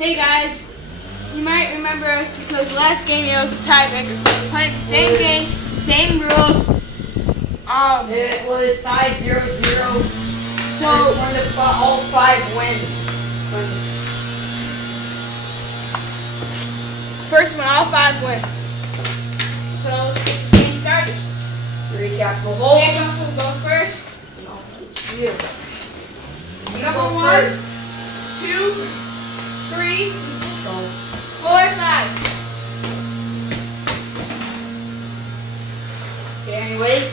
Hey guys, you might remember us because last game it was a tiebreaker, so we're playing the same game, same rules. It was tied 0-0. So all 5 wins. first one, all 5 wins. So let's get the game started. To recap the whole. Jacob will go first. No, it's you. You Number go 1, first. 2, 3, Let's go. 4, 5. Okay, anyways.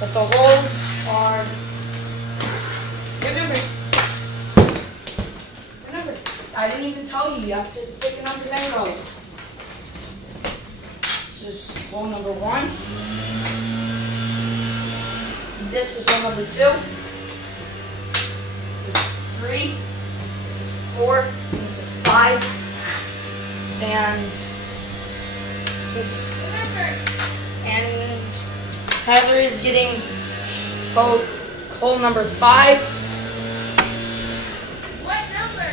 But the holds are. Remember, I didn't even tell you. You have to pick a number anyway. This is hole number 1. This is hole number 2. This is 3. This is 4. This is 5. And since Tyler is getting hole number 5. what number?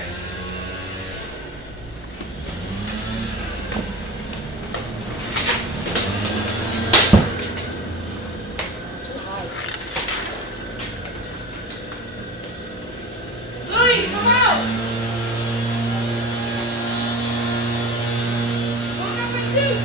Louis, come out! Hole number 2.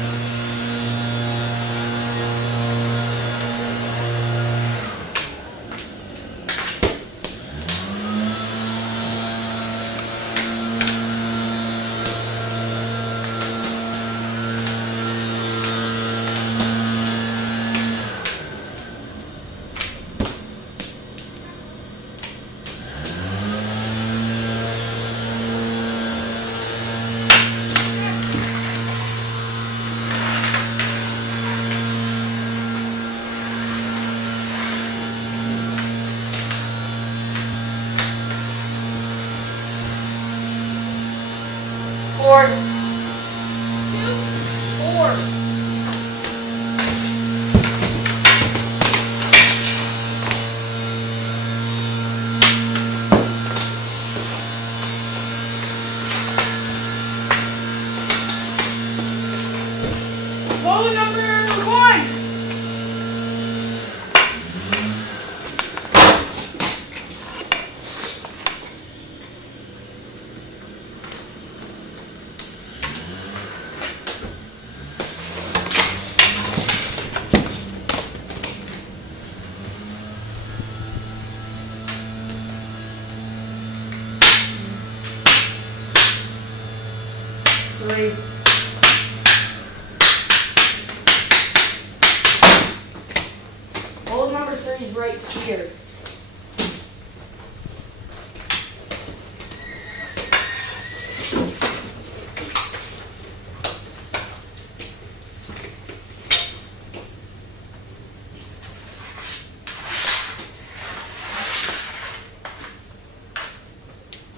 Four. 2, 4. Hole number 1. Three. Hole number 3 is right here.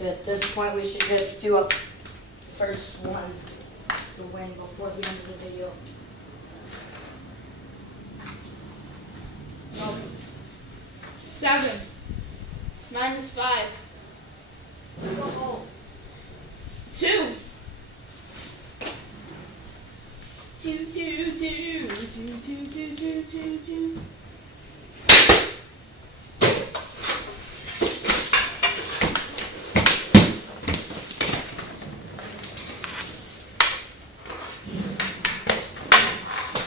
At this point, we should just do a first one to win before the end of the video. Okay. 7 minus 5. Go home. 2. 2, 2, 2, 2, 2, 2, 2, 2, 2.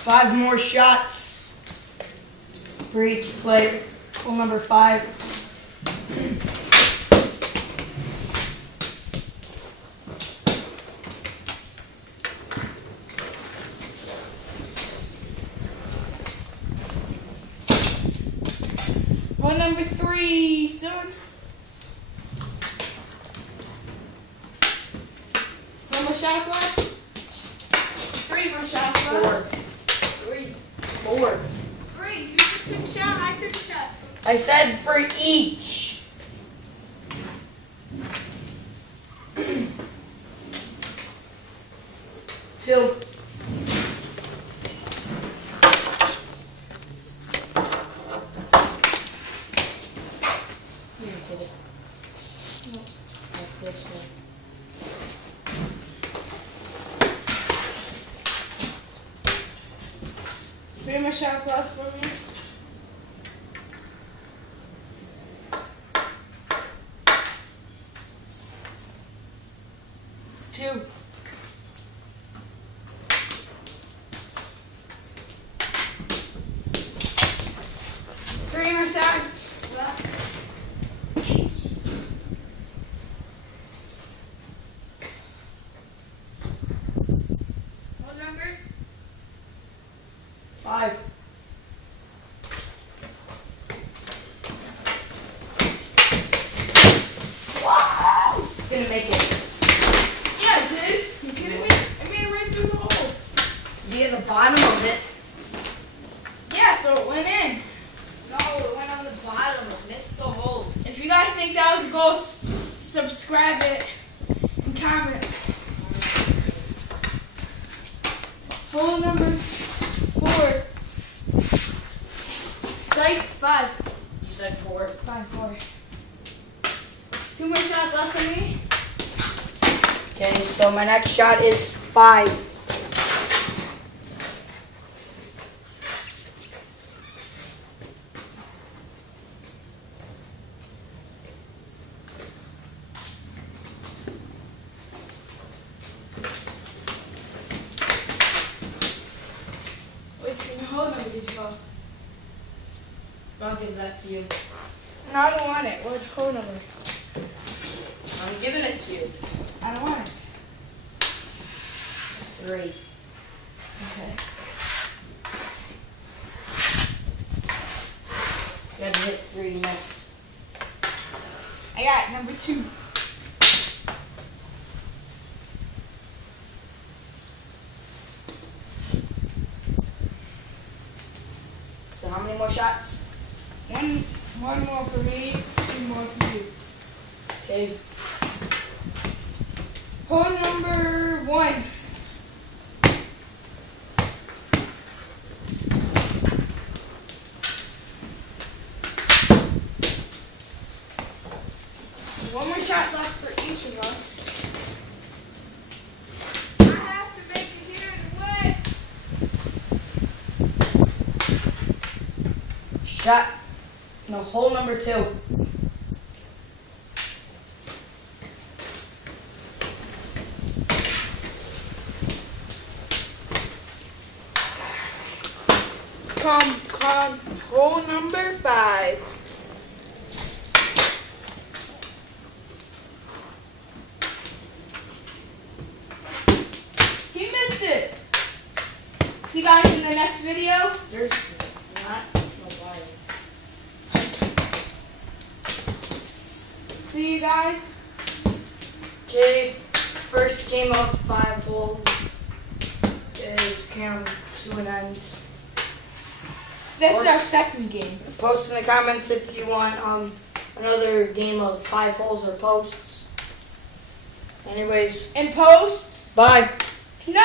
Five more shots for each player. Hole number 5. Hole number 3, soon. No more shots left? 3 more shots left. 3. 4. 3. You just took a shot, I took a shot. I said for each. 2. Get it? No. Like this one. Three more shots left for me. Two. Three more shots left. What number? 5. Wow! Didn't make it. Yeah, it did. You kidding me? I made it right through the hole. Near the bottom of it. Yeah, so it went in. No, it went on the bottom. It missed the hole. If you guys think that was a goal, subscribe it and comment. Hole number 4. Psych 5. You said 4. 4. 2 more shots left for me. Okay, so my next shot is 5. Which hole number did you go? I'll give that to you. No, I don't want it. What hole number? I'm giving it to you. I don't want it. 3. Okay. You had to hit 3, you missed. I got number 2. So how many more shots? One more for me, 2 more for you. Okay. Hole number 1. One more shot left for each of us. I have to make it here and win. Shot. No, hole number 2. Come, hole number 5. He missed it. See you guys in the next video. There's not no wire. See you guys. Okay, first game of 5 holes is come to an end. This is our second game. Post in the comments if you want another game of 5 holes or posts. Anyways, And post. bye. No.